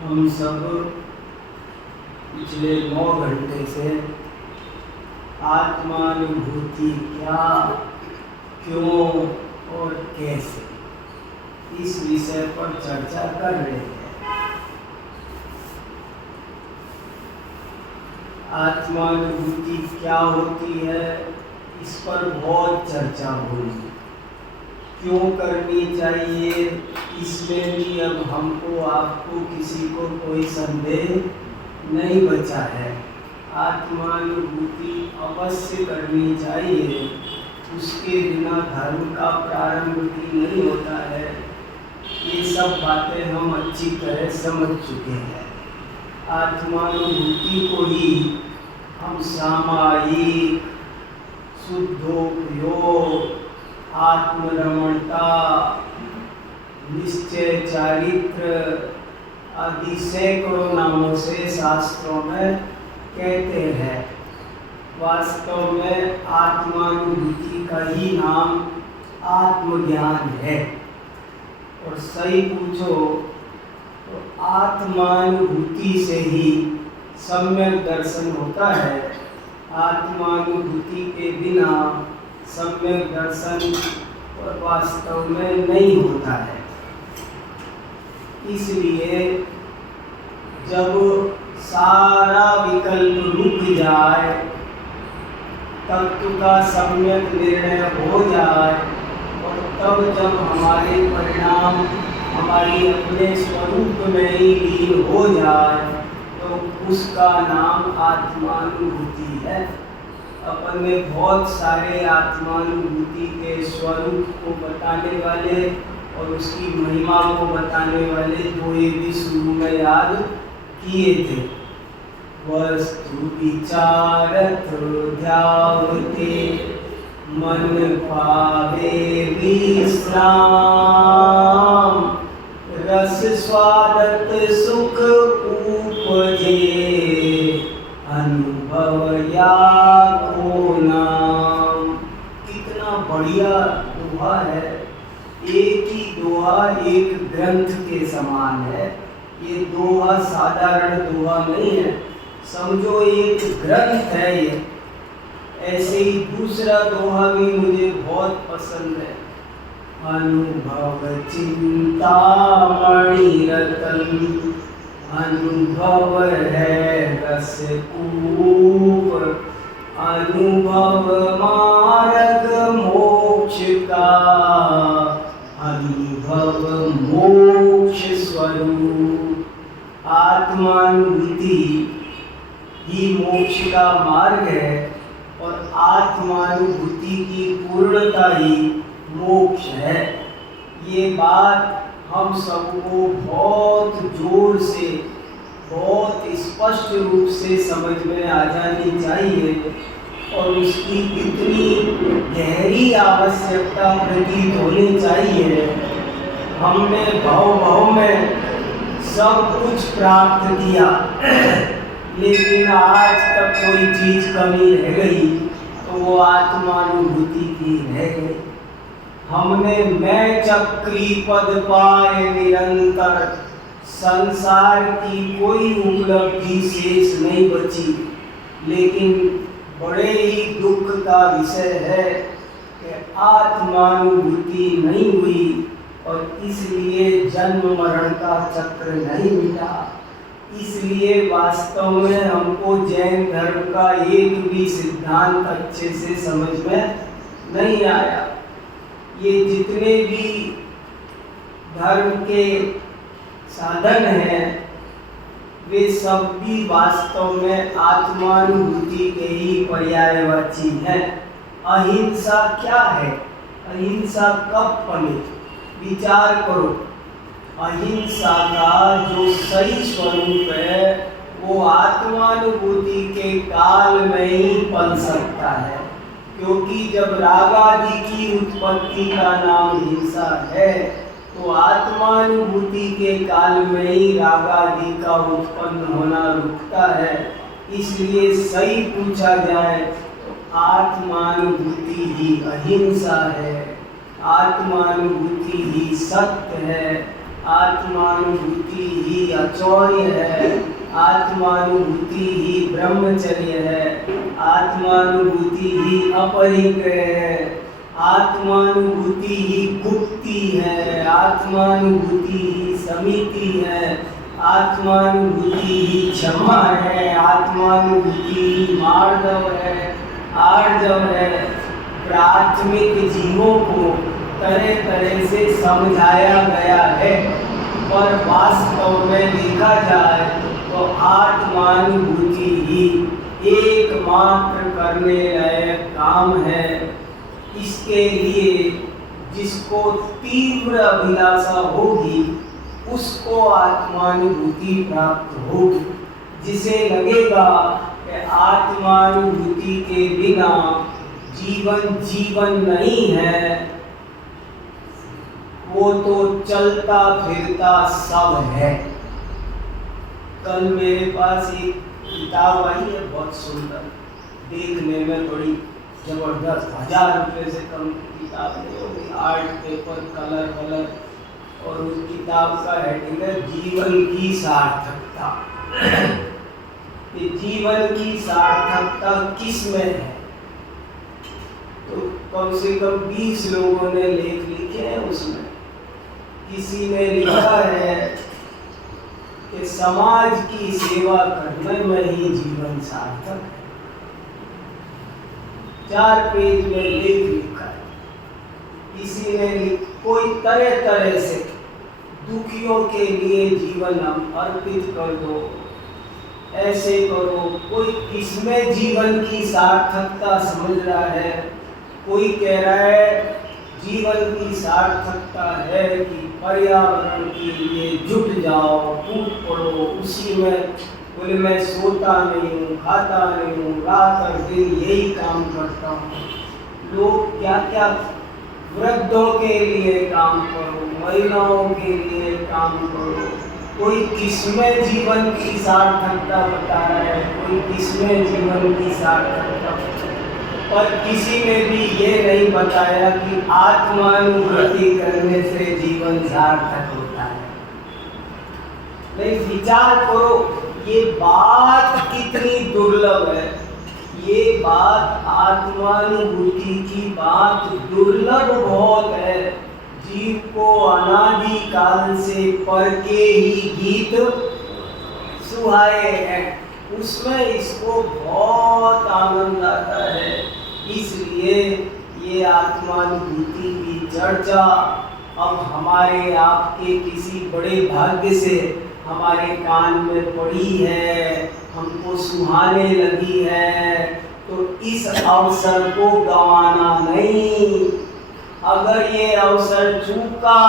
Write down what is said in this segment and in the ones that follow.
हम सब पिछले 9 घंटे से आत्मानुभूति क्या, क्यों और कैसे इस विषय पर चर्चा कर रहे हैं। आत्मानुभूति क्या होती है, इस पर बहुत चर्चा हुई। क्यों करनी चाहिए, इसमें भी अब हमको आपको किसी को कोई संदेह नहीं बचा है। आत्मानुभूति अवश्य करनी चाहिए, उसके बिना धर्म का प्रारंभ भी नहीं होता है। ये सब बातें हम अच्छी तरह समझ चुके हैं। आत्मानुभूति को ही हम सामायिक, शुद्धोपयोग, आत्मरमणता, निश्चय चारित्र आदि सैकड़ों नामों से शास्त्रों में कहते हैं। वास्तव में आत्मानुभूति का ही नाम आत्मज्ञान है। और सही पूछो तो आत्मानुभूति से ही सम्यक दर्शन होता है। आत्मानुभूति के बिना सम्यक दर्शन और वास्तव में नहीं होता है। इसलिए जब सारा विकल्प रुक जाए, तत्व का सम्यक निर्णय हो जाए और तब जब हमारे परिणाम हमारी अपने स्वरूप में ही लीन हो जाए तो उसका नाम आत्मानुभूति है। अपन में बहुत सारे आत्मानुभूति के स्वरूप को बताने वाले और उसकी महिमा को बताने वाले दोहे भी शुरू में याद किए थे। वस्तु विचारत ध्यावते मन पावे विश्राम, रस स्वादत सुख उपजे, अनुभव या को नाम। कितना बढ़िया दोहा है। एक ही दोहा एक ग्रंथ के समान है। ये दोहा साधारण दोहा नहीं है, समझो एक ग्रंथ है ये। ऐसे ही दूसरा दोहा भी मुझे बहुत पसंद है। अनुभव चिंता मणि रतन, अनुभव है रस कूप, अनुभव मार्ग मोक्ष का, अनुभव मोक्ष स्वरूप। आत्मानुभूति ही मोक्ष का मार्ग है और आत्मानुभूति की पूर्णता ही मोक्ष है। ये बात हम सबको बहुत जोर से, बहुत स्पष्ट रूप से समझ में आ जानी चाहिए और उसकी इतनी गहरी आवश्यकता प्रतीत होनी चाहिए। हमने भाव में सब कुछ प्राप्त किया, लेकिन आज तक कोई चीज कमी रह गई तो वो आत्मानुभूति की रह गई। हमने मैं चक्री पद पाए निरंतर, संसार की कोई उपलब्धि शेष नहीं बची। लेकिन बड़े ही दुख का विषय है कि आत्मानुभूति नहीं हुई और इसलिए जन्म मरण का चक्र नहीं मिटा। इसलिए वास्तव में हमको जैन धर्म का एक भी सिद्धांत अच्छे से समझ में नहीं आया। ये जितने भी धर्म के साधन हैं वे सब भी वास्तव में आत्मानुभूति के ही पर्यायवाची हैं। अहिंसा क्या है? अहिंसा कब बनी? विचार करो। अहिंसा का जो सही स्वरूप है वो आत्मानुभूति के काल में ही पल सकता है, क्योंकि जब राग आदि की उत्पत्ति का नाम हिंसा है तो आत्मानुभूति के काल में ही राग आदि का उत्पन्न होना रुकता है। इसलिए सही पूछा जाए तो आत्मानुभूति ही अहिंसा है, आत्मानुभूति ही सत्य है, आत्मानुभूति ही अचौर्य है, आत्मानुभूति ही ब्रह्मचर्य है, आत्मानुभूति ही अपरिग्रह है, आत्मानुभूति ही गुप्ति है, आत्मानुभूति ही समिति है, आत्मानुभूति ही क्षमा है, आत्मानुभूति ही मार्दव है, आर्जव है। प्राथमिक जीवों को तरह तरह से समझाया गया है, पर वास्तव में देखा जाए तो आत्मानुभूति ही एकमात्र करने लायक काम है। इसके लिए जिसको तीव्र अभिलाषा होगी उसको आत्मानुभूति प्राप्त होगी। जिसे लगेगा कि आत्मानुभूति के बिना जीवन नहीं है, वो तो चलता फिरता सब है। कल मेरे पास एक किताब आई है, बहुत सुंदर, देखने में बड़ी जबरदस्त, 1000 रुपये से कम की किताब नहीं होगी, आर्ट पेपर कलर, और उस किताब का हेडिंग है जीवन की सार्थकता। ये जीवन की सार्थकता किस में है? तो कम से कम 20 लोगों ने लेख लिखे हैं। उसमें किसी ने लिखा है कि समाज की सेवा करने में ही जीवन सार्थक है। 4 पेज में लेख लिखा है। किसी ने कोई तरह तरह से दुखियों के लिए जीवन अर्पित कर दो, ऐसे करो। कोई किसमें जीवन की सार्थकता समझ रहा है? कोई कह रहा है जीवन की सार्थकता है कि पर्यावरण के लिए जुट जाओ, टूट पड़ो, उसी में बोले मैं सोता नहीं हूँ, खाता नहीं हूँ, रात और दिन यही काम करता हूँ। लोग क्या क्या वृद्धों के लिए काम करो, महिलाओं के लिए काम करो। कोई किसमें जीवन की सार्थकता बता रहा है, कोई किसमें जीवन की सार्थकता, पर किसी ने भी ये नहीं बताया कि आत्मानुभूति करने से जीवन सार्थक होता है। नहीं, विचार करो, ये बात कितनी दुर्लभ है। ये बात आत्मानुभूति की बात दुर्लभ बहुत है। जीव को अनादि काल से पर के ही गीत सुहाए हैं, उसमें इसको बहुत आनंद आता है। इसलिए ये आत्मानुभूति की चर्चा अब हमारे आपके किसी बड़े भाग्य से हमारे कान में पड़ी है, हमको सुहाने लगी है, तो इस अवसर को गंवाना नहीं। अगर ये अवसर चूका,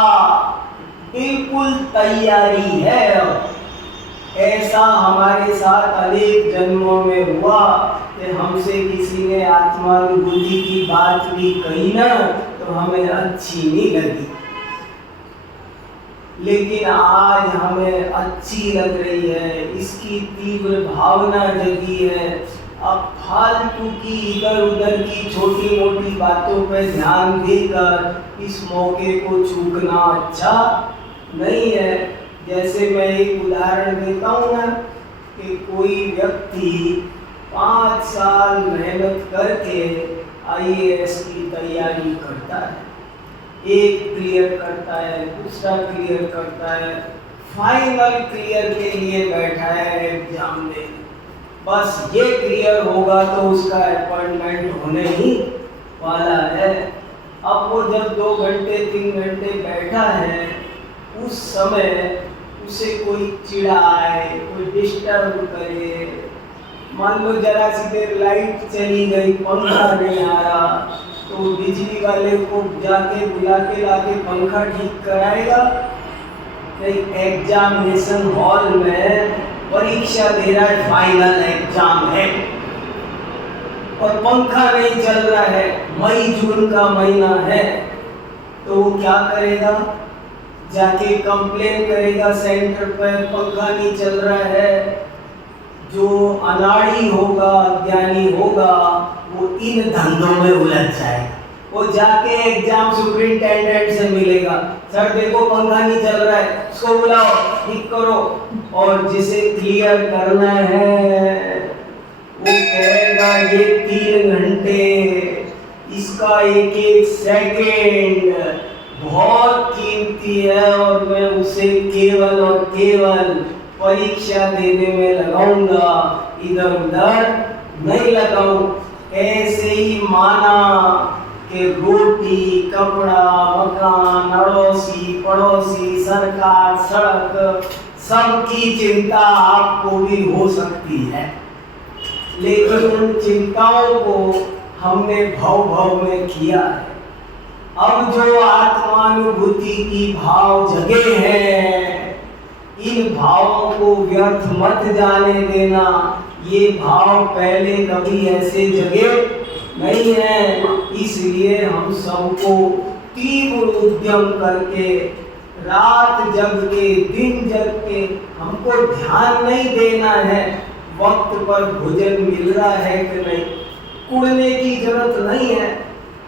बिल्कुल तैयारी है। ऐसा हमारे साथ अनेक जन्मों में हुआ कि हमसे किसी ने आत्मानुभूति की बात भी कही ना, तो हमें अच्छी नहीं लगी, लेकिन आज हमें अच्छी लग रही है। इसकी तीव्र भावना जगी है। अब फालतू की इधर उधर की छोटी मोटी बातों पर ध्यान देकर इस मौके को चूकना अच्छा नहीं है। जैसे मैं एक उदाहरण देता हूँ ना, कि कोई व्यक्ति 5 साल मेहनत करके IAS की तैयारी करता है, एक क्लियर करता है, दूसरा क्लियर करता है, फाइनल क्लियर के लिए बैठा है एग्जाम में। बस ये क्लियर होगा तो उसका अपॉइंटमेंट होने ही वाला है। अब वो जब 2 घंटे 3 घंटे बैठा है, उस समय उसे कोई चिढ़ाए, कोई डिस्टर्ब करे, मान लो जरा सी देर लाइट चली गई, पंखा नहीं आ रहा, तो बिजली वाले को जाके बुला के लाके पंखा ठीक कराएगा? नहीं, एग्जामिनेशन हॉल में परीक्षा दे रहा है, फाइनल एग्जाम है और पंखा नहीं चल रहा है, मई जून का महीना है, तो वो क्या करेगा? जाके कंप्लेन करेगा सेंटर पर, पंखा नहीं चल रहा है। जो अनाड़ी होगा, अज्ञानी होगा, वो इन धंधों में उलझ जाएगा। वो जाके एग्जाम सुपरिंटेंडेंट से मिलेगा, सर देखो पंखा नहीं चल रहा है, उसको बुलाओ ठीक करो। और जिसे क्लियर करना है वो कहेगा ये 3 घंटे, इसका एक एक सेकेंड बहुत कीमती है और मैं उसे केवल और केवल परीक्षा देने में लगाऊंगा, इधर उधर नहीं लगाऊं। ऐसे ही माना कि रोटी, कपड़ा, मकान, अड़ोसी पड़ोसी, सरकार, सड़क, सबकी चिंता आपको भी हो सकती है, लेकिन उन चिंताओं को हमने भव में किया है। अब जो आत्मानुभूति की भाव जगे हैं, इन भावों को व्यर्थ मत जाने देना। ये भाव पहले कभी ऐसे जगे नहीं है, इसलिए हम सबको तीव्र उद्यम करके रात जग के दिन जग के हमको ध्यान नहीं देना है वक्त पर भोजन मिल रहा है कि नहीं। कुड़ने की जरूरत नहीं है,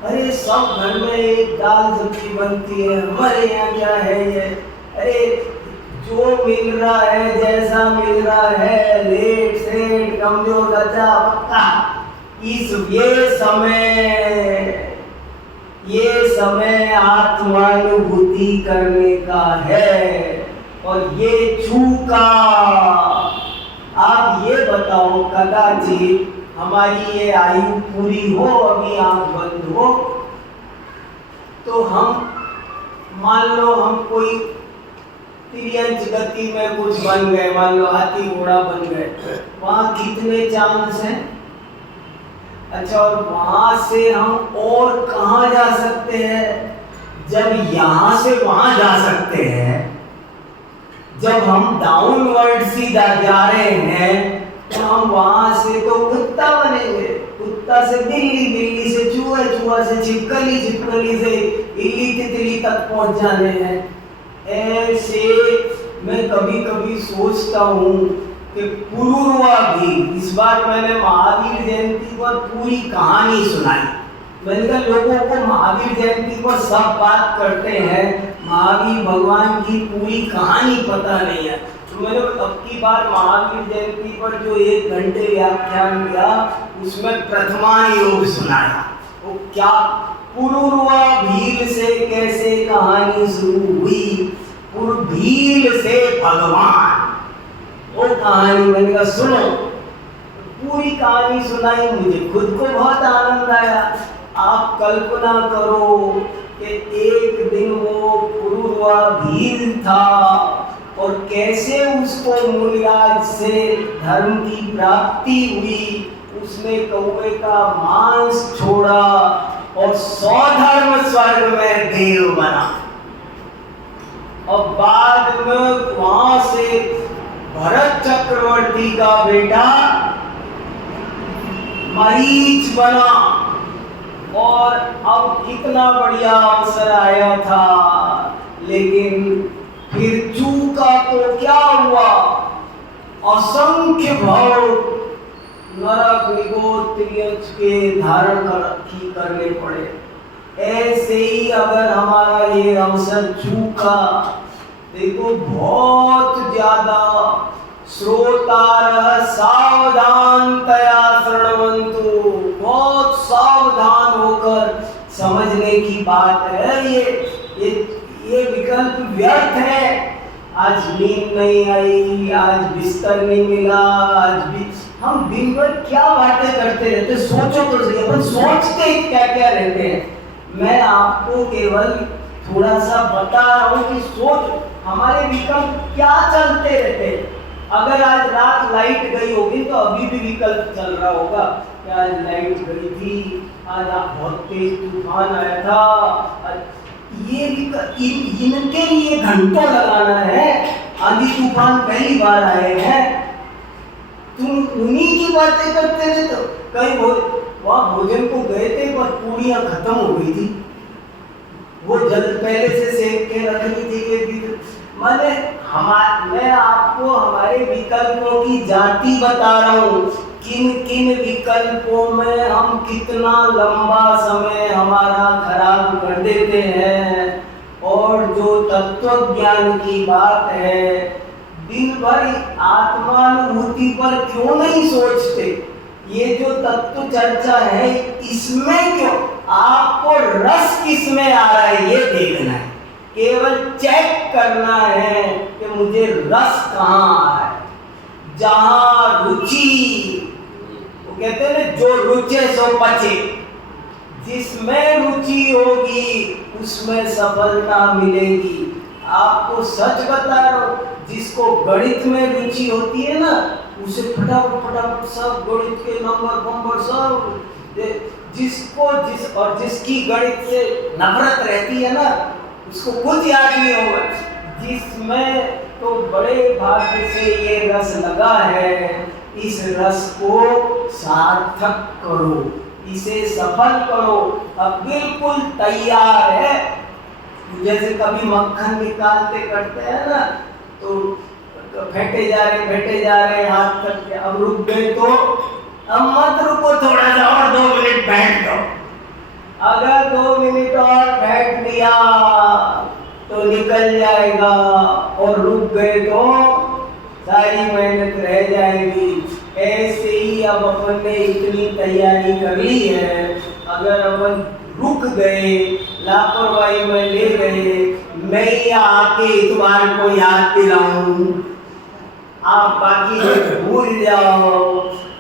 अरे सब घर में एक दाल सब्जी बनती है, हमारे यहाँ क्या है ये, अरे जो मिल रहा है जैसा मिल रहा है, लेट सेठ कमजोर गजा पक्का, ये समय आत्मानुभूति करने का है। और ये छूका, आप ये बताओ कदाचित हमारी ये आयु पूरी हो, अभी आंख बंद हो, तो हम मान लो हम कोई तिर्यंच गति में कुछ बन गए, मान लो हाथी घोड़ा बन गए, वहां कितने चांस हैं? अच्छा, और वहां से हम और कहां जा सकते हैं? जब यहां से वहां जा सकते हैं, जब हम डाउनवर्ड सीधा जा रहे हैं, तो हम वहां से तो कुत्ता बनेंगे, कुत्ता से बिल्ली, बिल्ली से चूहा, चूहा से छिपकली, छिपकली से इल्ली तितली तक पहुंच जाने हैं। ऐसे मैं कभी कभी सोचता हूँ कि पुरुरवा भी, इस बार मैंने महावीर जयंती पर पूरी कहानी सुनाई। मैंने कहा लोगों को महावीर जयंती पर सब बात करते हैं, महावीर भगवान की पूरी कहानी पता नहीं है। तो मैंने अब की बार महावीर जयंती पर जो 1 घंटे व्याख्यान दिया, उसमें प्रथमान योग सुनाया। वो क्या, पुरुरवा भील से कैसे कहानी शुरू हुई, भील से भगवान, वो कहानी मैंने कहा सुनो। पूरी कहानी सुनाई, मुझे खुद को बहुत आनंद आया। आप कल्पना करो कि एक दिन वो पुरुरवा भील था और कैसे उसको मुनिराज से धर्म की प्राप्ति हुई। उसने कौवे का मांस छोड़ा और स्वधर्म स्वर्ग में देव बना। और बाद में वहां से भरत चक्रवर्ती का बेटा मरीच बना। और अब कितना बढ़िया अवसर आया था, लेकिन फिर चूका तो क्या हुआ, असंख्य भाव नरक निगोद त्रियंच के धारण करने पड़े। ऐसे ही अगर हमारा ये अवसर चूका, देखो बहुत ज्यादा श्रोतारः सावधानतया शृण्वन्तु, बहुत सावधान होकर समझने की बात है। ये विकल्प व्यर्थ है। आज नींद नहीं आई, आज बिस्तर नहीं मिला, आज भी हम दिन भर क्या बातें करते रहते, सोचो तो सही, अपन सोचते क्या क्या रहते हैं। मैं आपको केवल थोड़ा सा बता रहा हूँ कि सोच, हमारे विकल्प क्या चलते रहते हैं। अगर आज रात लाइट गई होगी तो अभी भी विकल्प चल रहा होगा कि आज लाइट गई थी, आज बहुत तेज तूफान आया था। ये इनके लिए घंटों लगाना है, आंधी तूफान पहली बार आए हैं, तुम उन्हीं की बातें करते रहते हो। कहीं वहाँ भोजन को गए थे पर पूड़ियाँ खत्म हो गई थी, वो जल्द पहले से सेक के रखनी थी। मैं आपको हमारे विकल्पों की जाति बता रहा हूँ, किन किन विकल्पों में हम कितना लंबा समय हमारा खराब कर देते हैं। और जो तत्व ज्ञान की बात है, दिन भर आत्मानुभूति पर क्यों नहीं सोचते? ये जो तत्व चर्चा है इसमें क्यों, आपको रस किसमें आ रहा है ये देखना है, केवल चेक करना है कि मुझे रस कहाँ आ रहा है। जहाँ रुचि, वो कहते हैं ना, जो रुचे सो पचे, जिसमें रुचि होगी उसमें सफलता मिलेगी। आपको सच बता रहा हूँ, जिसको गणित में रुचि होती है ना, उसे फटाफट फटाफट सब गणित के नंबर सब, जिसकी गणित से नफरत रहती है ना, उसको कुछ याद नहीं होगा। जिसमें तो बड़े भाग्य से ये रस लगा है, इस रस को सार्थक करो, इसे सफल करो। अब बिल्कुल तैयार है। जैसे कभी मक्खन निकालते करते हैं ना, तो फेंटे जा रहे हाथ तक के, अब रुक गए तो अब मत रुको, थोड़ा सा और 2 मिनट बैठ जाओ। अगर 2 मिनट और बैठ लिया तो निकल जाएगा, और रुक गए तो सारी मेहनत रह जाएगी। ऐसे ही अब अपन ने इतनी तैयारी कर ली है, अगर अपन रुक गए, लापरवाही में ले गए, मैं आके इतवार को याद दिलाऊं, आप बाकी भूल जाओ,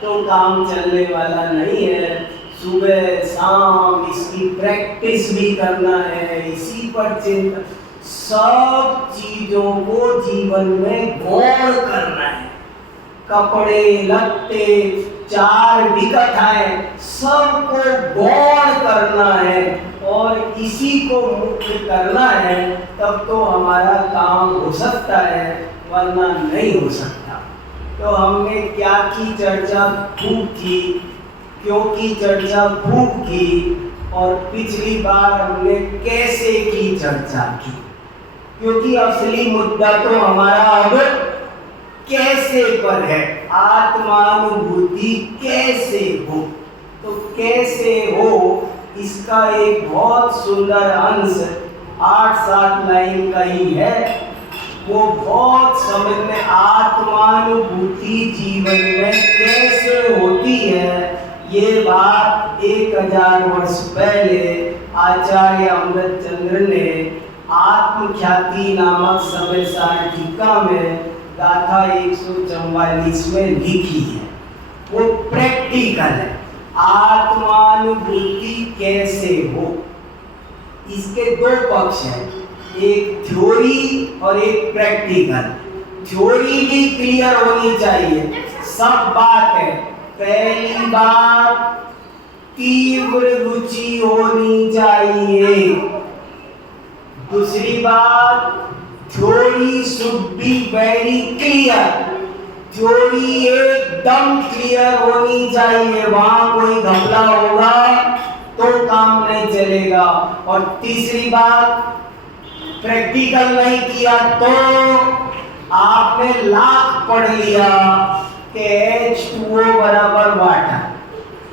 तो काम चलने वाला नहीं है। सुबह शाम इसकी प्रैक्टिस भी करना है, इसी पर चिंता, सब चीजों को जीवन में गौर करना है। कपड़े लत्ते 4 विकथाएं, सबको गौर करना है और इसी को मुख्य करना है, तब तो हमारा काम हो सकता है, वरना नहीं हो सकता। तो हमने क्या की चर्चा खूब की, क्यों की चर्चा खूब की, और पिछली बार हमने कैसे की चर्चा की, क्योंकि असली मुद्दा तो हमारा अब कैसे पर है। आत्मानुभूति कैसे हो, तो कैसे हो इसका एक बहुत सुंदर अंश 8-7 लाइन का ही है। वो बहुत समझ में, आत्मानुभूति जीवन में कैसे होती है, ये बात 1000 वर्ष पहले आचार्य अमृतचंद्र ने आत्मख्याति नामक समय सारिका में गाथा 144 में लिखी है। वो प्रैक्टिकल है, आत्मानुभूति कैसे हो। इसके 2 पक्ष हैं, एक थ्योरी और एक प्रैक्टिकल। थ्योरी भी क्लियर होनी चाहिए, सब बात है। पहली बात, तीव्र रुचि होनी चाहिए। दूसरी बात, theory should be very clear. Theory एकदम क्लियर होनी चाहिए, वहां कोई घपला होगा तो काम नहीं चलेगा। और तीसरी बात, प्रैक्टिकल नहीं किया तो आपने लाख पढ़ लिया कि H2O बराबर वाटर।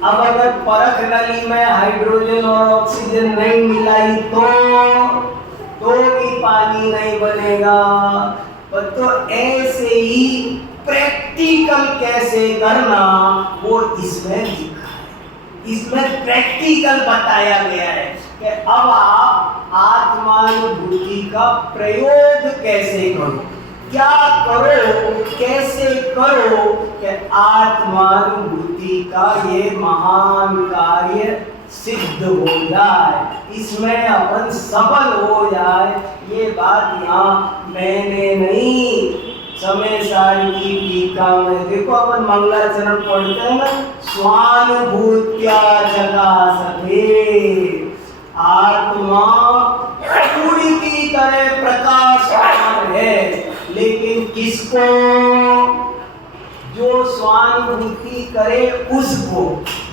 अब अगर परख नली में हाइड्रोजन और ऑक्सीजन नहीं मिलाई तो भी पानी नहीं बनेगा। तो ऐसे ही प्रैक्टिकल कैसे करना, वो इसमें लिखा है। इसमें प्रैक्टिकल बताया गया है कि अब आप आत्मानुभूति का प्रयोग कैसे करो, क्या करो, कैसे करो कि आत्मानुभूति का ये महान कार्य सिद्ध हो जाए, इसमें अपन सफल हो जाए। ये बात यहाँ मैंने नहीं, समय सारी की टीका में देखो, अपन मंगलाचरण पढ़ते हैं ना, स्वानुभूत्या जगासते, आत्मा सूर्य की तरह प्रकाशमान है, लेकिन किसको? जो स्वानुभूति करे उसको,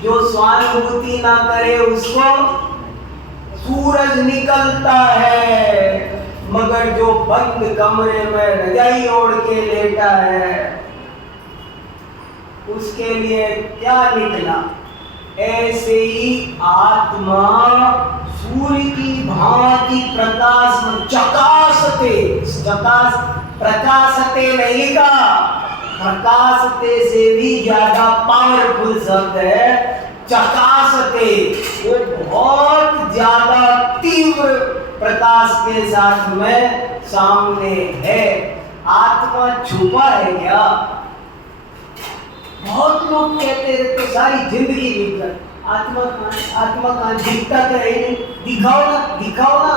जो स्वानुभूति ना करे उसको सूरज निकलता है, मगर जो बंद कमरे में रजाई ओढ़ के लेटा है उसके लिए क्या निकला? ऐसे ही आत्मा सूर्य की भांति प्रकाश में प्रकाशते नहीं लिखा, प्रकाशते से भी ज्यादा पावरफुल शब्द है चकाशते। वो बहुत ज्यादा तीव्र प्रकाश के साथ में सामने है। आत्मा छुपा है क्या? बहुत लोग कहते रहते सारी जिंदगी बीत आत्मा कहाँ दिखता तो है नहीं, दिखाओ ना।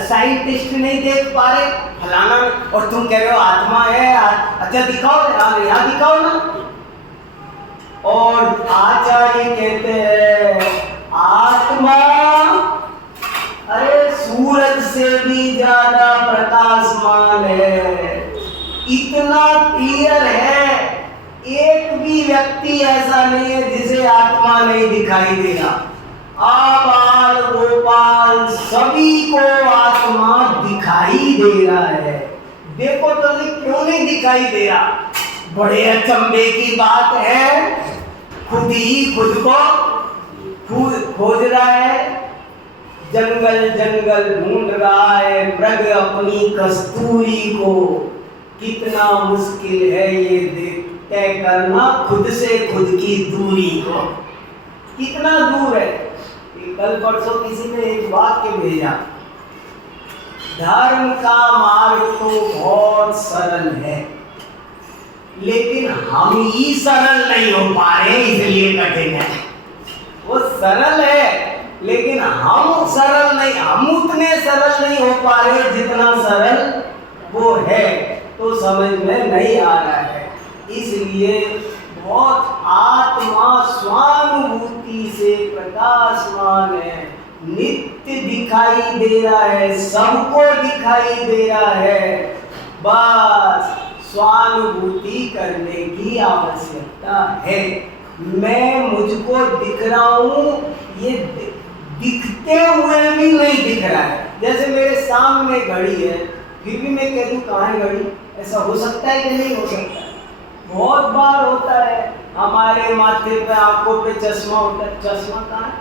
साइंटिस्ट नहीं देख पा रहे फलाना, और तुम कह रहे हो आत्मा है। अच्छा दिखाओ, यहाँ दिखाओ ना। और आचार्य कहते हैं आत्मा अरे सूरज से भी ज्यादा प्रकाशमान है, इतना क्लियर है। एक भी व्यक्ति ऐसा नहीं है जिसे आत्मा नहीं दिखाई दे रहा। आबाल गोपाल सभी को आत्मा दिखाई दे रहा है। देखो तो क्यों नहीं दिखाई दे रहा? बड़े अचंभे की बात है। खुद ही खुद को खोज रहा है, जंगल जंगल ढूंढ रहा है मृग अपनी कस्तूरी को। कितना मुश्किल है ये तय करना खुद से खुद की दूरी को। कितना दूर है? कल परसों किसी ने एक वाक्य भेजा, धर्म का मार्ग तो बहुत सरल है लेकिन हम ही सरल नहीं हो पा रहे, इसलिए कठिन है। वो सरल है लेकिन हम उतने सरल नहीं हो पा रहे जितना सरल वो है, तो समझ में नहीं आ रहा है। इसलिए बहुत आत्मा स्वानुभूति से प्रकाशमान है, नित्य दिखाई दे रहा है, सबको दिखाई दे रहा है। बस स्वानुभूति करने की आवश्यकता है। मैं मुझको दिख रहा हूँ, ये दिखते हुए भी नहीं दिख रहा है। जैसे मेरे सामने घड़ी है, फिर भी मैं कह दूँ कहाँ है घड़ी? ऐसा हो सकता है कि नहीं हो सकता? बहुत बार होता है। हमारे माथे पे आंखों पे चश्मा होता है, चश्मा कहाँ है?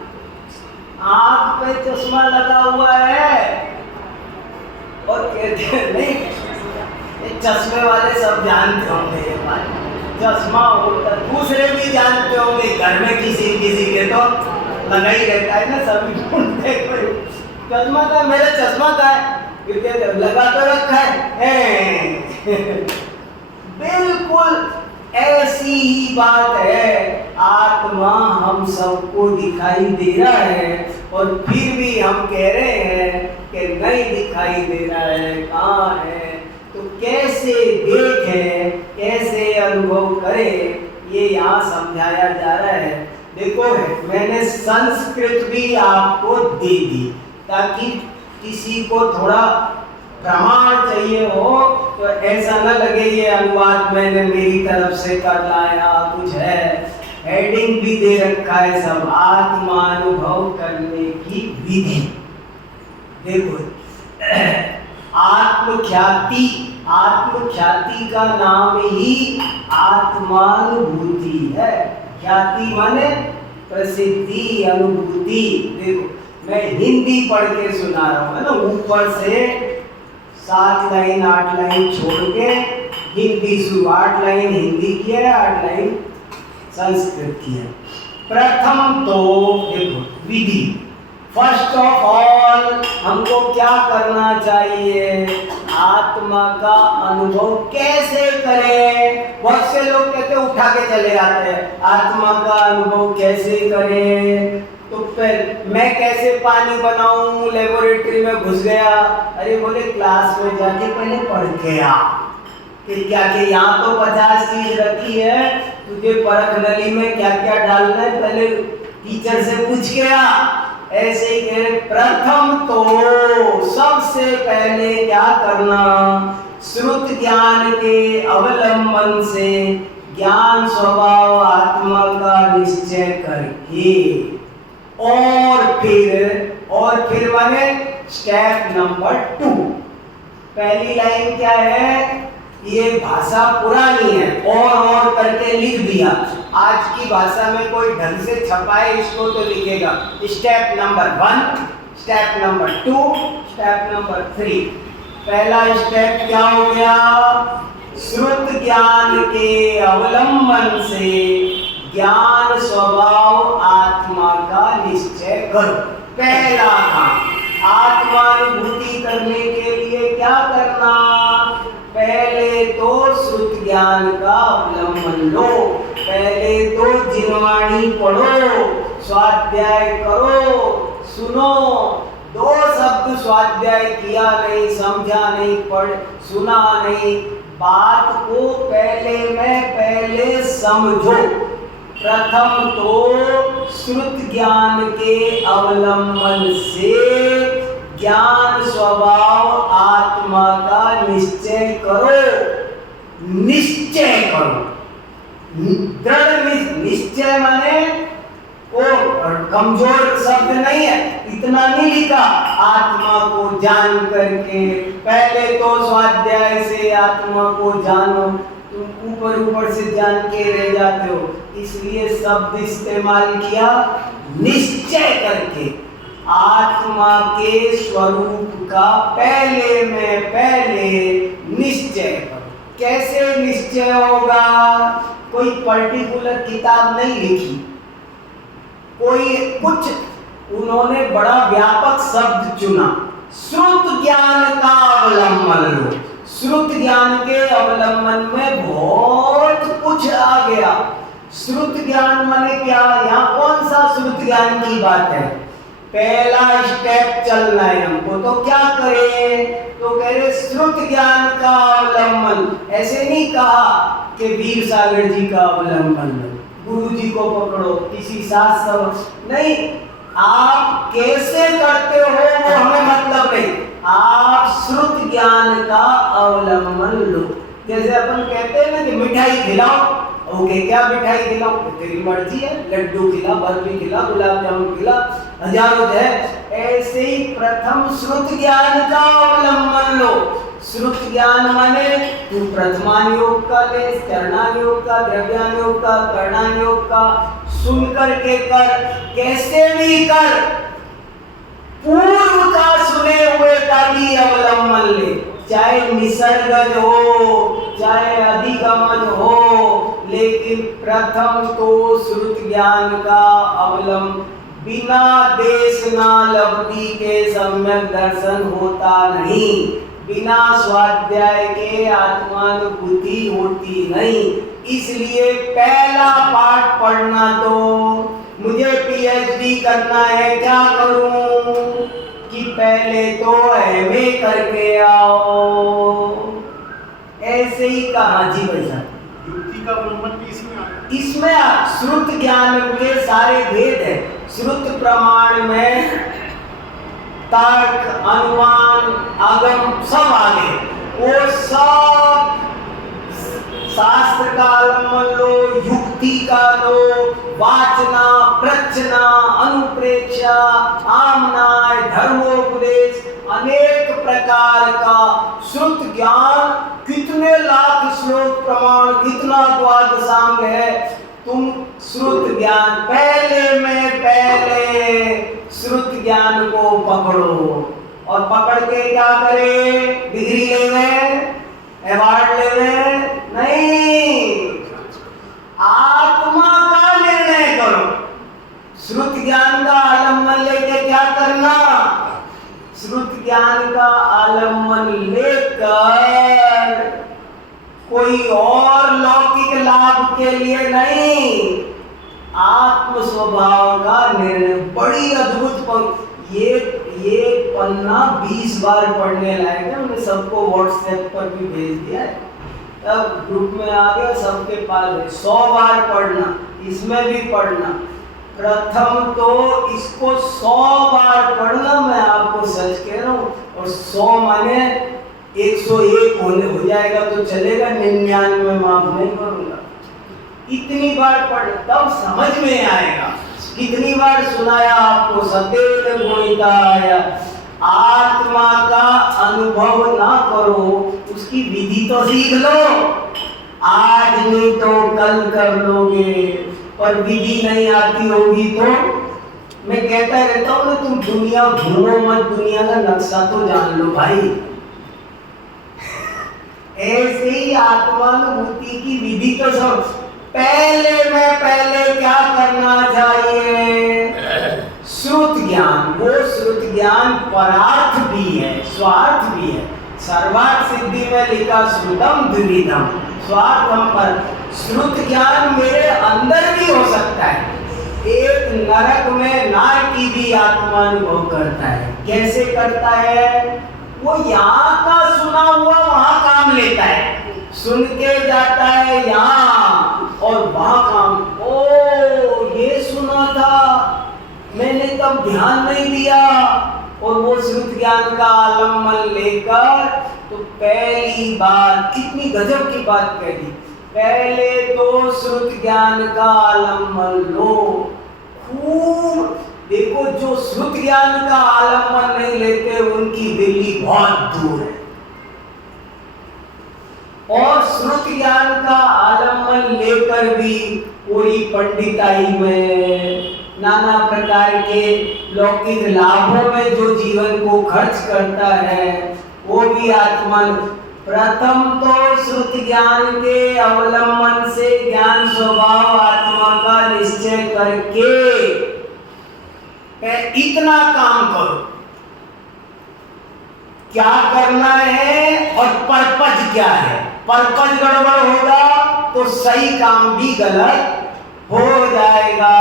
आंख पे चश्मा लगा हुआ है और कहते हैं नहीं, ये चश्मे वाले सब जानते होंगे ये बात। चश्मा होता, दूसरे भी जानते होंगे, घर में किसी के तो लगा ही रहता है ना, सभी ढूंढते चश्मा का, मेरा चश्मा का है, लगा तो रखा है। बिल्कुल ऐसी ही बात है। आत्मा हम सबको दिखाई दे रहा है और फिर भी हम कह रहे हैं कि नहीं दिखाई दे रहा है, कहाँ है? तो कैसे देखें, कैसे अनुभव करें, ये यहाँ समझाया जा रहा है। देखो मैंने संस्कृत भी आपको दे दी ताकि किसी को थोड़ा प्रमाण चाहिए हो तो ऐसा न लगे ये अनुवाद मैंने मेरी तरफ से कर लाया कुछ है। हेडिंग भी दे रखा है सब, आत्मानुभव करने की विधि। देखो आत्मख्याति, आत्मख्याति का नाम ही आत्मानुभूति है। ख्याति माने प्रसिद्धि, अनुभूति। देखो मैं हिंदी पढ़ के सुना रहा हूँ, है ना, ऊपर से 7 लाइन 8 लाइन छोड़ के हिंदी शुरू। 8 लाइन हिंदी की है, 8 लाइन संस्कृत की है। प्रथम तो देखो विधि, फर्स्ट ऑफ ऑल हमको क्या करना चाहिए? आत्मा का अनुभव कैसे करें? बहुत से लोग कहते हैं उठा के चले आते हैं, आत्मा का अनुभव कैसे करें? तो फिर मैं कैसे पानी बनाऊं? लेबोरेटरी में घुस गया, अरे बोले क्लास में जाके पहले पढ़ के आ कि क्या कि यहाँ तो 50 चीज रखी है, तुझे परख नली में क्या क्या डालना है पहले टीचर से पूछ के आ। ऐसे ही कहे प्रथम तो सबसे पहले क्या करना? श्रुत ज्ञान के अवलंबन से ज्ञान स्वभाव आत्मा का निश्चय करके और फिर माने स्टेप नंबर 2। पहली लाइन क्या है? ये भाषा पुरानी है, और करके लिख दिया। आज की भाषा में कोई ढंग से छपाए इसको तो लिखेगा। Step number 1, step number 2, step number 3। पहला स्टेप क्या हो गया? श्रुत ज्ञान के अवलंबन से ज्ञान स्वभाव आत्मा का निश्चय करो। पहला काम, आत्मानुभूति करने के लिए क्या करना? पहले तो श्रुत ज्ञान का अवलंबन लो, पहले तो जिनवाणी पढ़ो, स्वाध्याय करो, सुनो। 2 शब्द स्वाध्याय किया नहीं, समझा नहीं, पढ़ सुना नहीं, बात को पहले समझो। प्रथम तो श्रुत ज्ञान के अवलंबन से ज्ञान स्वभाव आत्मा का निश्चय करो। निश्चय करो, दृढ़ निश्चय माने वो कमजोर शब्द नहीं है, इतना नहीं लिखा। आत्मा को जान करके, पहले तो स्वाध्याय से आत्मा को जानो, तुम ऊपर से जान के रह जाते हो, इसलिए शब्द इस्तेमाल किया निश्चय करके। आत्मा के स्वरूप का पहले निश्चय करो। कैसे निश्चय होगा? कोई पर्टिकुलर किताब नहीं लिखी, कोई कुछ उन्होंने बड़ा व्यापक शब्द चुना। श्रुत ज्ञान का अवलंबन लो। श्रुत ज्ञान के अवलंबन में बहुत कुछ आ गया। श्रुत ज्ञान माने क्या? यहाँ कौन सा श्रुत ज्ञान की बात है? पहला स्टेप चलना है हमको, तो क्या करें? तो कह रहे श्रुत ज्ञान का अवलंबन। ऐसे नहीं कहा कि वीर सागर जी का अवलंबन लो, गुरु जी को पकड़ो, किसी शास्त्र नहीं। आप कैसे करते हो वो हमें मतलब नहीं, आप श्रुत ज्ञान का अवलंबन लो। जैसे अपन कहते हैं ना कि मिठाई खिलाओ, ओके क्या मिठाई खिलाओ? तेरी मर्जी है, लड्डू खिला, बर्फी खिला, गुलाब जामुन खिला, हजारों है। ऐसे ही प्रथम श्रुत ज्ञान का अवलंबन लो। श्रुत ज्ञान माने तू प्रथमान योग का ले, चरणान योग का, द्रव्यान योग का, कर्णान योग का, सुन करके कर, कैसे भी कर। पूर्व का सुने हुए का भी अवलंबन ले, चाहे निसर्गज हो, चाहे अधिगमन हो, लेकिन प्रथम तो श्रुत ज्ञान का अवलंबन। बिना देश ना लब्धि के सम्यक दर्शन होता नहीं, बिना स्वाध्याय के आत्मानुभूति होती नहीं। इसलिए पहला पाठ पढ़ना। तो मुझे पीएचडी करना है, क्या करूं? कि पहले तो एमए करके आओ। ऐसे ही कहा जी भैया, युक्ति का अवलंबन भी इसमें आया। इसमें श्रुत ज्ञान के सारे भेद है। श्रुत प्रमाण में तर्क, अनुमान, आगम सब आगे, वो सब शास्त्र का अवलंबन लो, युक्ति का लो, वाचना, प्रचना, अनुप्रेक्षा, आमनाय, धर्मोपदेश, अनेक प्रकार का श्रुत ज्ञान। कितने लाख श्लोक प्रमाण, कितना द्वादशांग है। तुम श्रुत ज्ञान पहले श्रुत ज्ञान को पकड़ो, और पकड़ के क्या करे? डिग्री लेवे, अवार्ड लेवे नहीं, आत्मा का निर्णय करो। श्रुत ज्ञान का आलम्बन लेके क्या करना? श्रुत ज्ञान का आलम्बन लेकर कोई और लौकिक लाभ के लिए नहीं, आत्म स्वभाव का निर्णय। बड़ी अद्भुत ये पन्ना 20 बार पढ़ने लायक है। मैंने सबको व्हाट्सएप पर भी भेज दिया है, तब ग्रुप में आ गया, सबके पास है। 100 बार पढ़ना, इसमें भी पढ़ना। प्रथम तो इसको 100 बार पढ़ना, मैं आपको सच कह रहा हूँ। और 100 माने 101 हो जाएगा तो चलेगा, 99 माफ नहीं करूँगा। इतनी बार पढ़, तब समझ में आएगा। कितनी बार सुनाया आपको? सतेन गुणिताय। आत्मा का अनुभव ना करो, उसकी उसकी विधि तो सीख लो। आज नहीं तो कल कर लोगे, और विधि नहीं आती होगी तो मैं कहता रहता हूँ ना, तुम दुनिया घूमो मत, दुनिया का नक्शा तो जान लो भाई। ऐसे ही आत्मानुभूति की विधि तो सब पहले क्या करना चाहिए? श्रुत ज्ञान। वो श्रुत ज्ञान परार्थ भी है, स्वार्थ भी है। सर्वार्थ सिद्धि में लिखा श्रुतम द्विविधम स्वार्थम पर। श्रुत ज्ञान मेरे अंदर भी हो सकता है। एक नरक में नारकी भी आत्मानुभव करता है। कैसे करता है? वो यहाँ का सुना हुआ वहां काम लेता है, सुन के जाता है यहाँ और वहां काम। ओ ये सुना था, मैंने तब ध्यान नहीं दिया। और वो श्रुत ज्ञान का आलम्बन लेकर तो पहली बार कितनी गजब की बात कह दी। पहले तो श्रुत ज्ञान का आलम्बन लो खूब। देखो जो श्रुत ज्ञान का आलम्बन नहीं लेते उनकी दिल्ली बहुत दूर है। और श्रुत ज्ञान का आलम्बन लेकर भी पूरी पंडिताई में, नाना प्रकार के लौकिक लाभों में जो जीवन को खर्च करता है, वो भी आत्मन। प्रथम तो श्रुत ज्ञान के अवलंबन से ज्ञान स्वभाव आत्मा का निश्चय करके इतना काम करो। क्या करना है और पर्पज क्या है? पर्पज गड़बड़ होगा तो सही काम भी गलत हो जाएगा।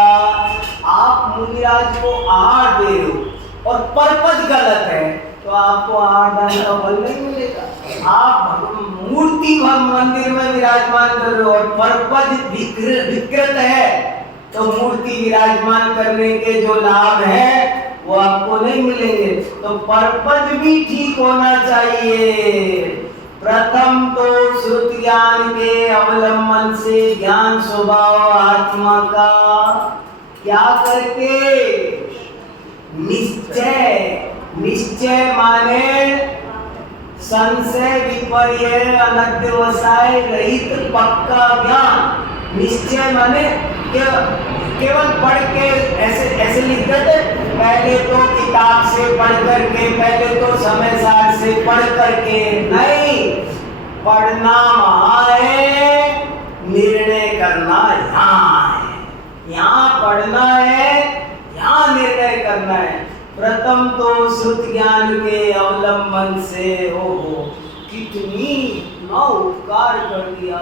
आप मुनिराज को आहार दे रहे हो और पर्पज गलत है तो आपको आहार दान का फल नहीं मिलेगा। आप मूर्ति मंदिर में विराजमान कर रहे हो और पर्पज विकृत है तो मूर्ति विराजमान करने के जो लाभ है वो आपको नहीं मिलेंगे। तो पर्पज भी ठीक होना चाहिए। प्रथम तो श्रुत ज्ञान के अवलंबन से ज्ञान स्वभाव आत्मा का क्या करके निश्चय माने संशय विपर्य अनध्यवसाय रहित पक्का ज्ञान। निश्चय माने केवल पढ़ के ऐसे लिख देते, पहले तो किताब से पढ़ करके, पहले तो समय सार से पढ़ करके नहीं। पढ़ना वहाँ है, निर्णय करना यहाँ है। यहाँ पढ़ना है, यहाँ निर्णय करना है। प्रथम तो श्रुत ज्ञान के अवलंबन से ओहो कितना उपकार कर दिया।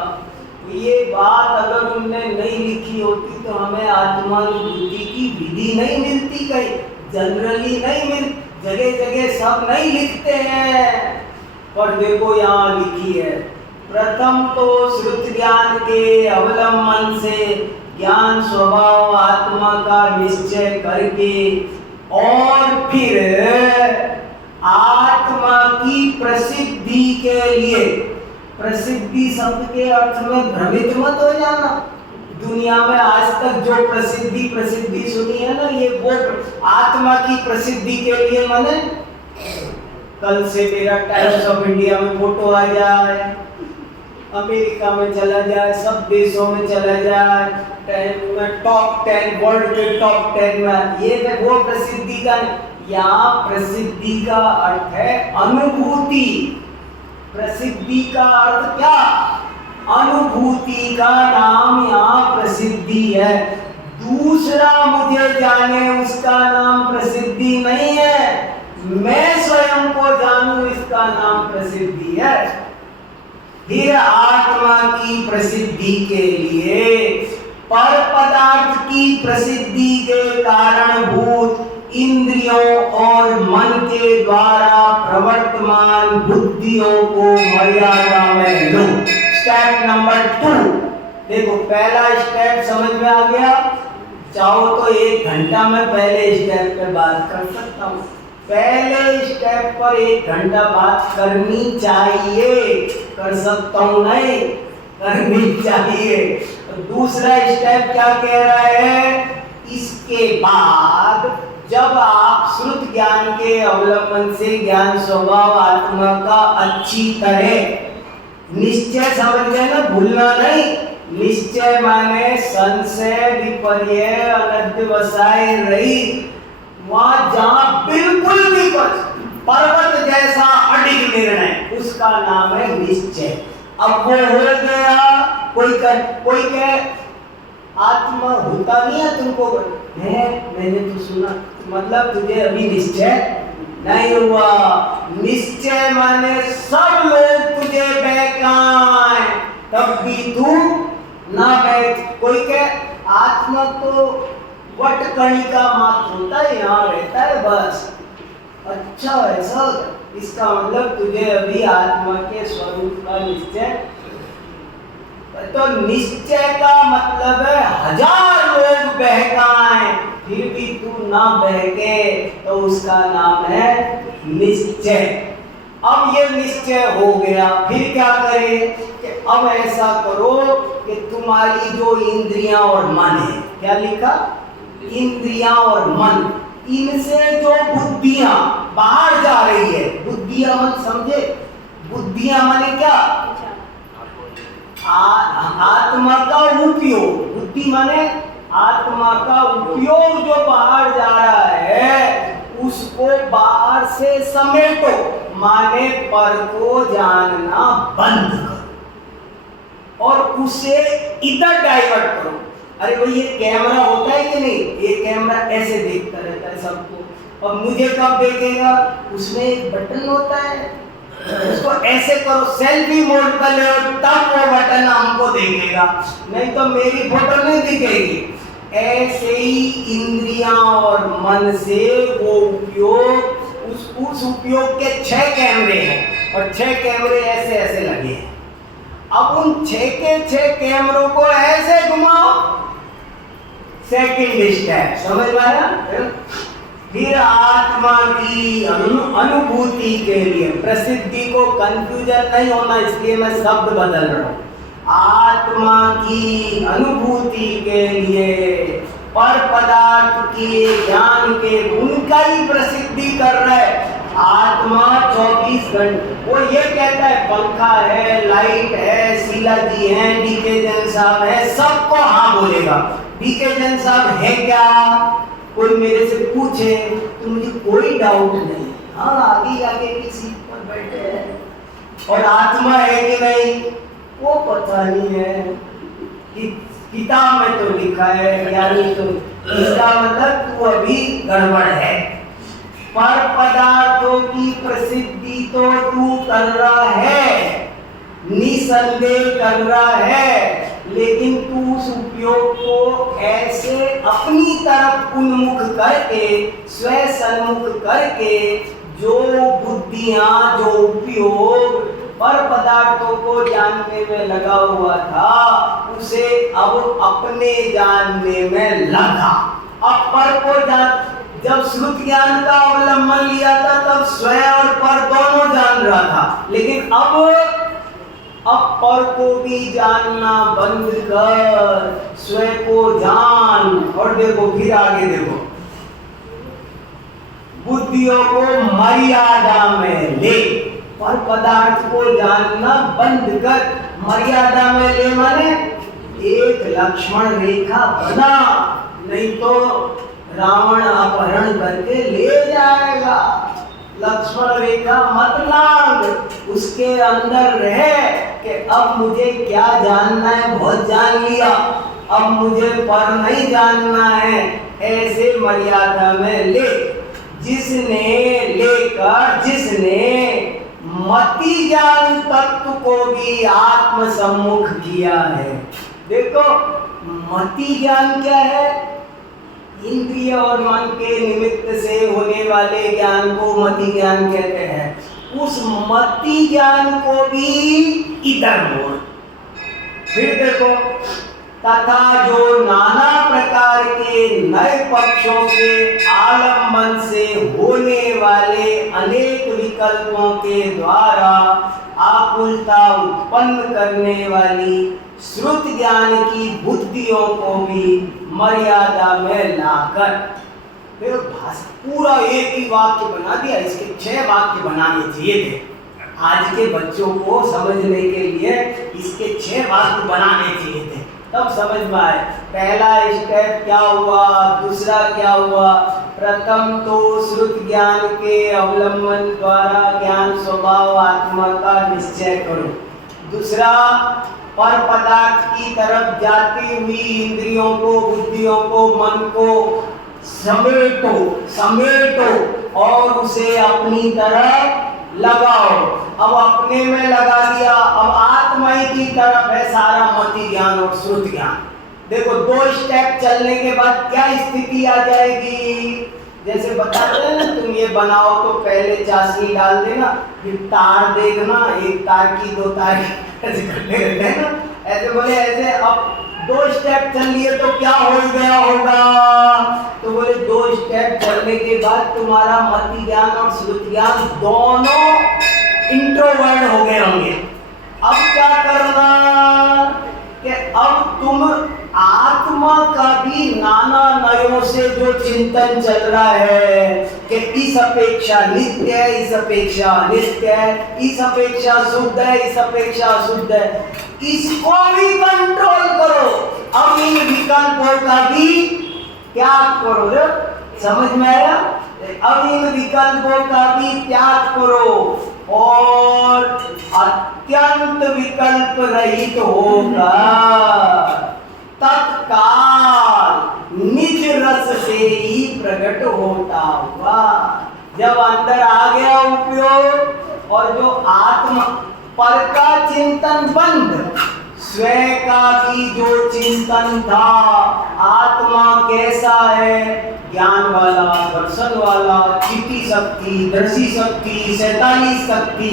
ये बात अगर उनने नहीं लिखी होती तो हमें आत्मानुभूति की विधि नहीं मिलती, कहीं जनरली नहीं मिल, जगह जगह सब नहीं लिखते हैं। पर देखो यहाँ लिखी है, प्रथम तो श्रुत ज्ञान के अवलंबन से ज्ञान स्वभाव आत्मा का निश्चय करके और फिर आत्मा की प्रसिद्धि के लिए। प्रसिद्धि शब्द के अर्थ में भ्रमित मत हो जाना। दुनिया में आज तक जो प्रसिद्धि सुनी है ना, ये वो आत्मा की प्रसिद्धि के लिए। मैंने कल से मेरा टाइम्स ऑफ इंडिया में फोटो आ जाए, अमेरिका में चला जाए, सब देशों में चला जाए, टॉप 10 वर्ल्ड के टॉप 10 में, ये वो प्रसिद्धि का। यहाँ प्रसिद्धि का अर्थ है अनुभूति। प्रसिद्धि का अर्थ क्या? अनुभूति का नाम यहाँ प्रसिद्धि है। दूसरा मुझे जाने उसका नाम प्रसिद्धि नहीं है, मैं स्वयं को जानूं इसका नाम प्रसिद्धि है। फिर आत्मा की प्रसिद्धि के लिए पर पदार्थ की प्रसिद्धि के कारणभूत इंद्रियों और मन के द्वारा प्रवर्तमान बुद्धियों को मर्यादा में लो। स्टेप नंबर 2 देखो, पहला स्टेप समझ में आ गया। चाहो तो 1 घंटा में पहले स्टेप पे बात कर सकता हूँ। पहले स्टेप पर 1 घंटा बात करनी चाहिए, कर सकता हूँ नहीं, करनी चाहिए। तो दूसरा स्टेप क्या कह रहा है? इसके बाद जब आप श्रुत ज्ञान के अवलंबन से ज्ञान स्वभाव आत्मा का अच्छी तरह निश्चय समझ गए ना, भूलना नहीं। निश्चय माने संशय विपर्य अनध्यवसाय रही, वहां जहां बिल्कुल भी कुछ पर्वत जैसा अडिग निर्णय, उसका नाम है निश्चय। अब वो हो गया, कोई कहे आत्मा होता नहीं है तुमको है, मैंने तो सुना, मतलब तुझे अभी निश्चय नहीं हुआ। निश्चय माने सब लोग तुझे बहकाएं तब भी तू ना बैठ। कोई कहे आत्मा तो वटकणिका मात्र होता है, यहाँ रहता है बस। अच्छा ऐसा, इसका मतलब तुझे अभी आत्मा के स्वरूप का निश्चय। तो निश्चय का मतलब है 1000 लोग बहकाएं फिर भी तू ना बहके, तो उसका नाम है निश्चय। अब ये निश्चय हो गया, फिर क्या करें कि अब ऐसा करो कि तुम्हारी जो इंद्रियां और मन है, क्या लिखा, इंद्रियां और मन, इनसे जो बुद्धियां बाहर जा रही है, बुद्धियां मन समझे, बुद्धियां माने क्या, आत्मा का उपयोग, बुद्धि माने आत्मा का उपयोग जो बाहर जा रहा है उसको बाहर से समेटो, माने पर को जानना बंद करो और उसे इधर डाइवर्ट करो। अरे भाई ये कैमरा होता है कि नहीं, ये कैमरा ऐसे देखता रहता है सबको, और मुझे कब देखेगा, उसमें एक बटन होता है, उसको ऐसे करो, सेल्फी मोड कर लो, तब वो बटन हमको देखेगा, नहीं तो मेरी फोटो नहीं दिखेगी। ऐसे ही इंद्रियां और मन से वो उपयोग, उस उपयोग के 6 कैमरे हैं और 6 कैमरे ऐसे ऐसे लगे हैं। अब उन 6 के 6 कैमरों को ऐसे घुमाओ, सेकंड स्टेप समझ में आया। फिर आत्मा की अनुभूति के लिए, प्रसिद्धि को कंफ्यूजन नहीं होना इसलिए मैं शब्द बदल रहा हूँ, आत्मा की अनुभूति के लिए पर पदार्थ के ज्ञान के उनका ही प्रसिद्धि कर रहा है। आत्मा 24 घंटे, वो ये कहता है पंखा है, लाइट है, शीला जी है, डीके जैन साहब है, सबको हाँ बोलेगा। डीके जैन साहब है क्या, कोई मेरे से पूछे तो मुझे कोई डाउट नहीं, हाँ आगे आगे की सीट पर बैठे हैं। और आत्मा है कि नहीं वो पता नहीं है, किताब में तो लिखा है, यानी तो इसका मतलब तू अभी गड़बड़ है। पर पदार्थों की प्रसिद्धि तो तू कर रहा है, निसंदेह कर रहा है, लेकिन तू उस उपयोग को ऐसे अपनी तरफ उन्मुख करके, स्वयं सन्मुख करके, जो बुद्धियां, जो उपयोग पर पदार्थों को जानने में लगा हुआ था, उसे अब अपने जानने में लगा। अब पर को जान, जब श्रुत ज्ञान का अवलंबन लिया था तब स्वयं और पर दोनों जान रहा था, लेकिन अब पर को भी जानना बंद कर, स्वयं को जान। और देखो फिर आगे देखो, बुद्धियों को मर्यादा में ले, पर पदार्थ को जानना बंद कर। मर्यादा में ले माने एक लक्ष्मण रेखा बना, नहीं तो रावण अपहरण करके ले जाएगा। लक्ष्मण रेखा मत लांग, उसके अंदर रहे कि अब मुझे क्या जानना है, बहुत जान लिया, अब मुझे पर नहीं जानना है, ऐसे मर्यादा में ले। जिसने मति ज्ञान तत्व को भी आत्म सम्मुख किया है। देखो मति ज्ञान क्या है, इंद्रिय और मन के निमित्त से होने वाले ज्ञान को मति ज्ञान कहते हैं। उस मति ज्ञान को भी इधर मोड़। फिर देखो, तथा जो नाना प्रकार के नए पक्षों के आलंबन से होने वाले अनेक विकल्पों के द्वारा आकुलता उत्पन्न करने वाली श्रुत ज्ञान की बुद्धियों को भी मर्यादा में लाकर, फिर पूरा एक ही वाक्य बना दिया, इसके 6 वाक्य बनाने चाहिए थे आज के बच्चों को समझने के लिए। 6 वास्तु बनाने चाहिए थे, तब समझ में आए। पहला स्टेप क्या हुआ, दूसरा क्या हुआ। प्रथम तो श्रुत ज्ञान के अवलंबन द्वारा ज्ञान स्वभाव आत्मा का निश्चय करो। दूसरा, पर पदार्थ की तरफ जाती हुई इंद्रियों को, बुद्धियों को, मन को समेटो और उसे अपनी तरफ लगाओ। अब अपने में लगा दिया, अब आत्मा की तरफ है सारा मति ज्ञान और श्रुत ज्ञान। देखो 2 स्टेप चलने के बाद क्या स्थिति आ जाएगी। जैसे बताते हैं ना, तुम ये बनाओ तो पहले चाशनी डाल देना, फिर तार देखना, एक तार की 2 तार की, ऐसे करते रहते हैं ना, ऐसे बोले ऐसे। अब 2 स्टेप चल लिए तो क्या हो गया होगा, तो बोले 2 स्टेप चलने के बाद तुम्हारा मति ज्ञान और श्रुत ज्ञान दोनों इंट्रोवर्ट हो गए होंगे। अब क्या करना कि अब तुम आत्मा का भी नाना नयों से जो चिंतन चल रहा है कि इस अपेक्षा नित्य है, इस अपेक्षा नित्य है, इस अपेक्षा शुद्ध है, इस अपेक्षा अशुद्ध है, इसको भी कंट्रोल करो। अब इन विकल्पों का भी त्याग करो। समझ में आया? अब इन विकल्पों का भी त्याग करो और अत्यंत विकल्प रहित होगा। तत्काल निज रस से ही प्रकट होता हुआ। जब अंदर आ गया उपयोग और जो आत्मा पर का चिंतन बंद, स्वयं का भी जो चिंतन था, आत्मा कैसा है, ज्ञान वाला, दर्शन वाला, चित्ती शक्ति, दर्शी शक्ति, शैतानी शक्ति।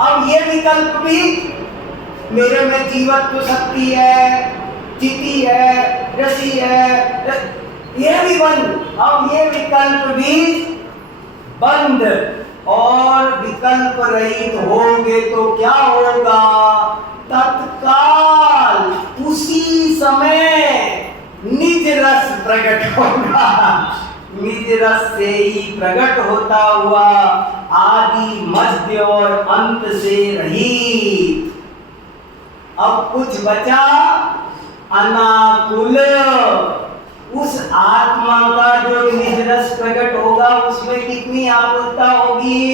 अब ये विकल्प भी मेरे में जीवत्व शक्ति है, चित्ती है, रसी है, ये भी बंद। अब ये विकल्प भी बंद और विकल्प रहित होंगे तो क्या होगा, तत्काल उसी समय निज रस प्रकट होगा। निज रस से ही प्रकट होता हुआ, आदि मध्य और अंत से रहित। अब कुछ बचा अनाकुल। उस आत्मा का जो निज रस प्रकट होगा उसमें कितनी आकुलता होगी,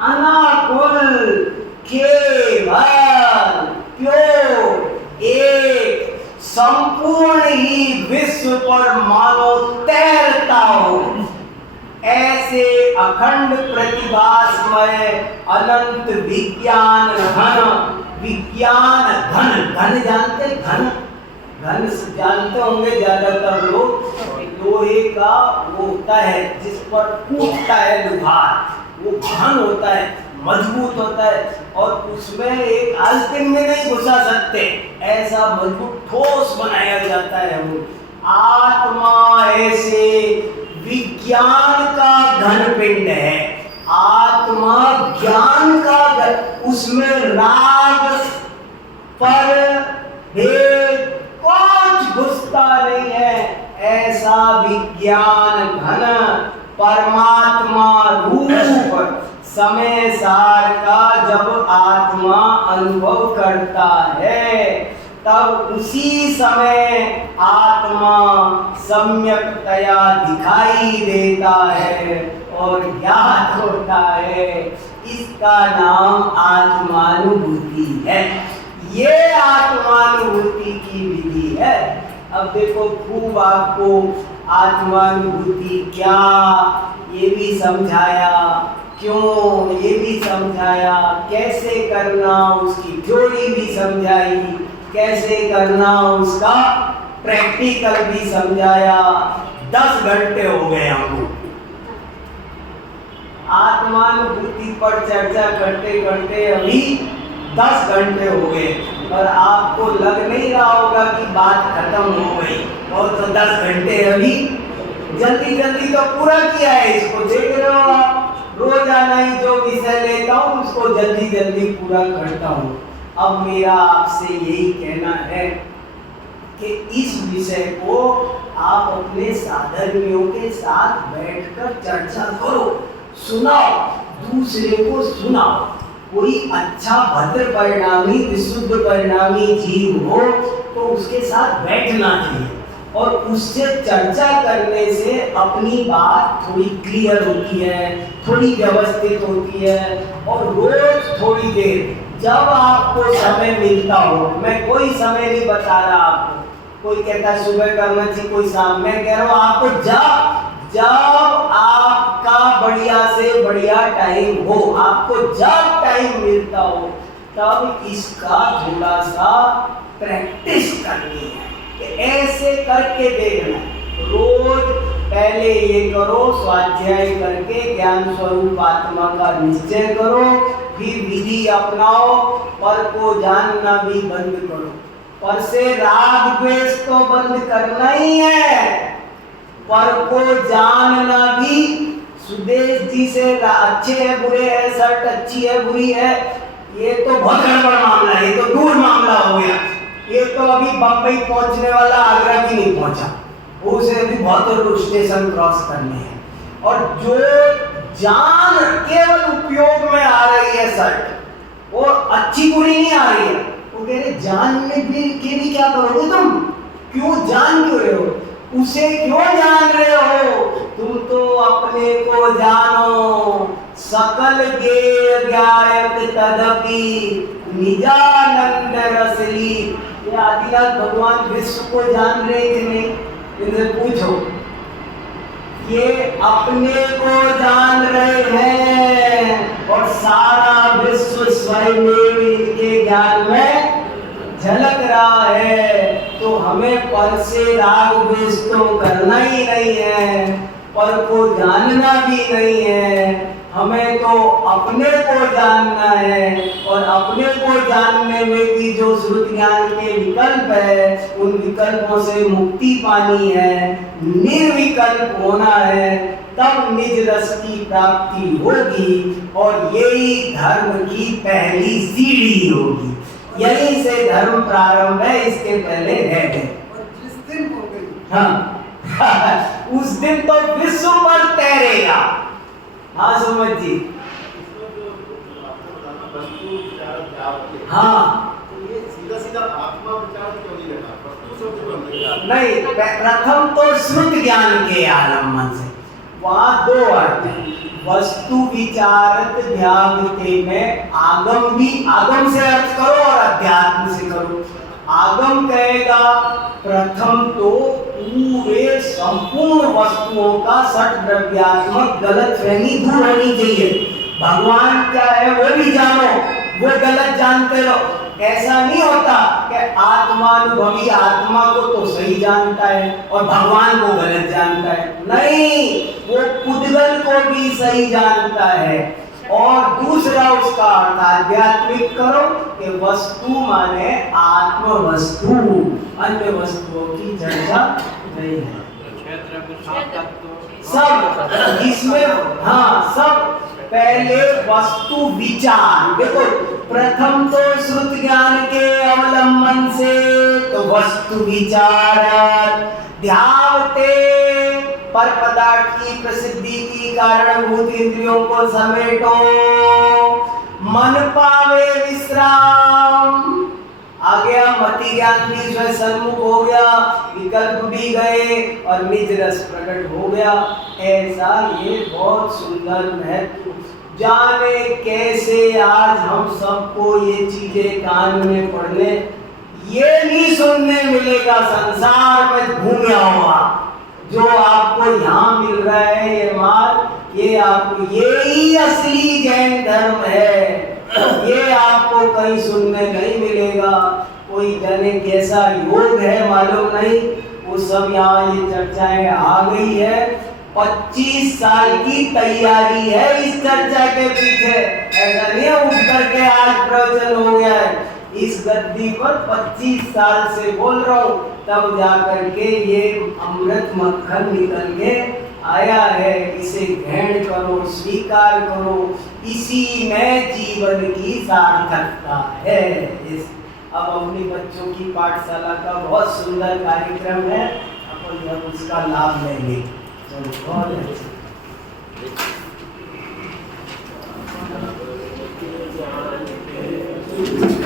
अनाकुल, केवल, प्योर, एक, संपूर्ण ही विश्व पर मानो तैरता हो। ऐसे अखंड प्रतिभासमय अनंत विज्ञान घन, विज्ञान घन, घन जानते, घन घन जानते होंगे ज्यादातर लोग। लोहे का वो होता है जिस पर कूदता है लोहार, वो घन होता है, मजबूत होता है और उसमें एक आस्तीन में नहीं घुसा सकते, ऐसा मजबूत ठोस बनाया जाता है वो। आत्मा ऐसे विज्ञान का घन पिंड है, आत्मा ज्ञान का घन, उसमें राग पर भेद कुछ घुसता नहीं है। ऐसा विज्ञान घन परमात्मा रूप समय सार का जब आत्मा अनुभव करता है, तब उसी समय आत्मा सम्यकतया दिखाई देता है और याद होता है। इसका नाम आत्मानुभूति है। ये आत्मानुभूति की विधि है। अब देखो खूब आपको आत्मानुभूति क्या ये भी समझाया, क्यों ये भी समझाया, कैसे करना उसकी थ्योरी भी समझाई, कैसे करना उसका प्रैक्टिकल भी समझाया। 10 घंटे हो गए हमको आत्मानुभूति पर चर्चा करते करते, अभी 10 घंटे हो गए और आपको लग नहीं रहा होगा कि बात खत्म हो गई। और तो 10 घंटे अभी जल्दी जल्दी तो पूरा किया है। इसको देख रहे हो आप, रोजाना ही जो विषय लेता हूँ उसको जल्दी जल्दी पूरा करता हूँ। अब मेरा आपसे यही कहना है कि इस विषय को आप अपने साधर्मियों के साथ बैठकर चर्चा करो, सुनाओ, दूसरे को सुनाओ। कोई अच्छा भद्र परिणामी विशुद्ध परिणामी जीव हो तो उसके साथ बैठना चाहिए और उससे चर्चा करने से अपनी बात थोड़ी क्लियर होती है, थोड़ी व्यवस्थित होती है। और रोज थोड़ी देर जब आपको समय मिलता हो, मैं कोई समय नहीं बता रहा आपको, कोई कहता है सुबह करना चाहिए, कोई शाम, मैं कह रहा हूँ आपको जब आपका बढ़िया से बढ़िया टाइम हो, आपको जब टाइम मिलता हो तब इसका थोड़ा सा प्रैक्टिस करनी है। ऐसे करके देखना, रोज पहले ये करो, स्वाध्याय करके ज्ञान स्वरूप आत्मा का निश्चय करो, फिर विधि अपनाओ, पर को जानना भी बंद करो। पर से राग द्वेष तो बंद करना ही है, पर को जानना भी। सुदेश जी से अच्छे है बुरे है, शर्ट अच्छी है बुरी है, ये तो बहुत गड़बड़ मामला है, ये तो दूर मामला हो गया। ये तो अभी बम्बई पहुंचने वाला आगरा भी नहीं पहुंचा, उसे अभी बहुत स्टेशन क्रॉस करने हैं। और जो जान केवल उपयोग में आ रही है शर्ट, वो अच्छी बुरी नहीं आ रही है, वो कह रहे जानने के भी क्या करोगे तुम, क्यों जान क्यों रहे हो, उसे क्यों जान रहे हो, तुम तो अपने को जानो। सकल ज्ञेय ज्ञायत तदपि निजानंद रसली। ये आदिनाथ भगवान विश्व को जान रहे कि नहीं, इनसे पूछो। ये अपने को जान रहे हैं और सारा विश्व स्वयं इनके ज्ञान में झलक रहा है। तो हमें पर से राग द्वेष तो करना ही नहीं है, पर को जानना भी नहीं है, हमें तो अपने को जानना है। और अपने को जानने में भी जो श्रुति ज्ञान के विकल्प है, उन विकल्पों से मुक्ति पानी है, निर्विकल्प होना है, तब निज रस की प्राप्ति होगी और यही धर्म की पहली सीढ़ी होगी। यहीं से धर्म प्रारंभ है, इसके पहले है। और जिस दिन हो गई, हाँ उस दिन तो विश्व पर तैरेगा। हाँ समझ जी, हाँ ये सीधा सीधा आत्मा विचार क्यों नहीं लेना, वस्तु शब्द को अंदर नहीं, प्रथम तो श्रुत ज्ञान के आलम्बन से, वहाँ दो अर्थ हैं। वस्तु विचारत ध्यावते में आगम भी, आगम से अर्थ करो और अध्यात्म से करो। आगम कहेगा प्रथम तो पूरे संपूर्ण वस्तुओं का सठ द्रव्यात्मक गलतफहमी दूर होनी चाहिए। भगवान क्या है वो भी जानो, वो गलत जानते रहो। ऐसा नहीं होता कि आत्मानुभवी आत्मा को तो सही जानता है और भगवान को गलत जानता है, नहीं, वो पुद्गल को भी सही जानता है। और दूसरा उसका अर्थ आध्यात्मिक करो कि वस्तु माने आत्म वस्तु, अन्य वस्तुओं की चर्चा नहीं है। सब इसमें, हाँ सब पहले वस्तु विचार। देखो प्रथम तो श्रुत ज्ञान के अवलंबन से तो वस्तु विचार, ध्यावते पर पदार्थ की प्रसिद्धि की कारणभूत इंद्रियों को समेटो, मन पावे विश्राम। आ गया मति ज्ञान भी स्वयं सन्मुख हो गया, विकल्प भी गए और निज रस प्रकट हो गया। ऐसा ये बहुत सुंदर महत्व, जाने कैसे आज हम सबको ये चीजें कान में पड़ने, ये नहीं सुनने मिलेगा संसार में घूमया हुआ। जो आपको यहाँ मिल रहा है ये माल, ये आपको, ये ही असली जैन धर्म है। ये आपको कहीं सुनने नहीं मिलेगा। कोई जाने कैसा योग है मालूम नहीं, वो सब यहाँ ये चर्चाएं आ गई है। 25 साल की तैयारी है इस चर्चा के पीछे, ऐसा नहीं है उठ करके आज प्रवचन हो गया है। इस गद्दी पर 25 साल से बोल रहा हूँ, तब जाकर के ये अमृत मक्खन निकल के आया है। इसे ग्रहण करो, स्वीकार करो, इसी में जीवन की सार्थकता है। अब अपने बच्चों की पाठशाला का बहुत सुंदर कार्यक्रम है, अपन जब उसका लाभ लेंगे। चलो बहुत अच्छा। है।